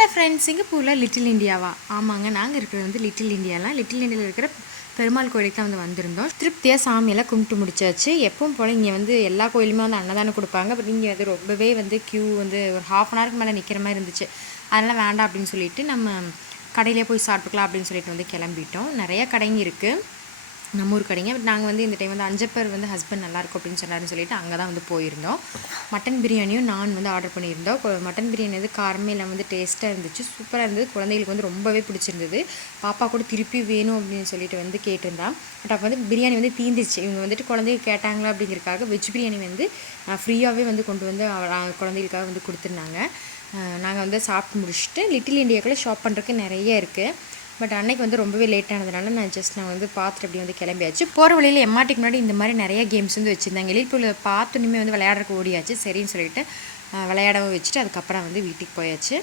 Hello friends, சிங்கப்பூரில் little இந்தியாவா? ஆமாங்க, நாங்கள் இருக்கிறது வந்து லிட்டில் இந்தியாலாம். லிட்டில் இந்தியாவில் இருக்கிற பெருமாள் கோயிலுக்கு தான் வந்து வந்திருந்தோம். திருப்தியாக சாமியெல்லாம் கும்பிட்டு முடிச்சாச்சு. எப்பவும் போல் இங்கே வந்து எல்லா கோயிலுமே வந்து அன்னதானம் கொடுப்பாங்க. பட் இங்கே வந்து ரொம்பவே வந்து க்யூ வந்து ஒரு ½ அன் ஹவருக்கு மேலே நிற்கிற மாதிரி இருந்துச்சு. அதனால் வேண்டாம் அப்படின்னு சொல்லிட்டு நம்ம கடையிலே போய் சாப்பிட்டுக்கலாம் அப்படின்னு சொல்லிட்டு வந்து கிளம்பிட்டோம். நிறையா கடைங்க இருக்குது, நம்ம ஊர் கடைங்க. பட் நாங்கள் வந்து இந்த டைம் வந்து அஞ்சப்பர் வந்து ஹஸ்பண்ட் நல்லாயிருக்கும் அப்படின்னு சொன்னார்னு சொல்லிட்டு அங்கே தான் வந்து போயிருந்தோம். மட்டன் பிரியாணியும் நான் வந்து ஆர்டர் பண்ணியிருந்தோம். மட்டன் பிரியாணி வந்து காரமே இல்லாமல் வந்து டேஸ்ட்டாக இருந்துச்சு, சூப்பராக இருந்தது. குழந்தைகளுக்கு வந்து ரொம்பவே பிடிச்சிருந்தது. பாப்பா கூட திருப்பி வேணும் அப்படின்னு சொல்லிட்டு வந்து கேட்டிருந்தான். பட் அப்போ வந்து பிரியாணி வந்து தீந்துருச்சு. இவங்க வந்துட்டு குழந்தைங்க கேட்டாங்களா அப்படிங்கிறதுக்காக வெஜ் பிரியாணி வந்து ஃப்ரீயாகவே வந்து கொண்டு வந்து குழந்தைகளுக்காக வந்து கொடுத்துருந்தாங்க. நாங்கள் வந்து சாப்பிட்டு முடிச்சுட்டு லிட்டில் இண்டியாக்குள்ளே ஷாப் பண்ணுறதுக்கு நிறைய இருக்குது. பட் அன்னைக்கு வந்து ரொம்பவே லேட் ஆனதுனால நான் வந்து பார்த்துட்டு அப்படி வந்து கிளம்பியாச்சு. போகிற வழியில் எம்ஆர்டிக்கு முன்னாடி இந்த மாதிரி நிறைய கேம்ஸ் வந்து வச்சுருந்தாங்க. எழில்பூரில் பார்த்தோன்னே வந்து விளையாடுறதுக்கு ஓடியாச்சு. சரின்னு சொல்லிட்டு விளையாடவும் வச்சுட்டு அதுக்கப்புறம் வந்து வீட்டுக்கு போயாச்சு.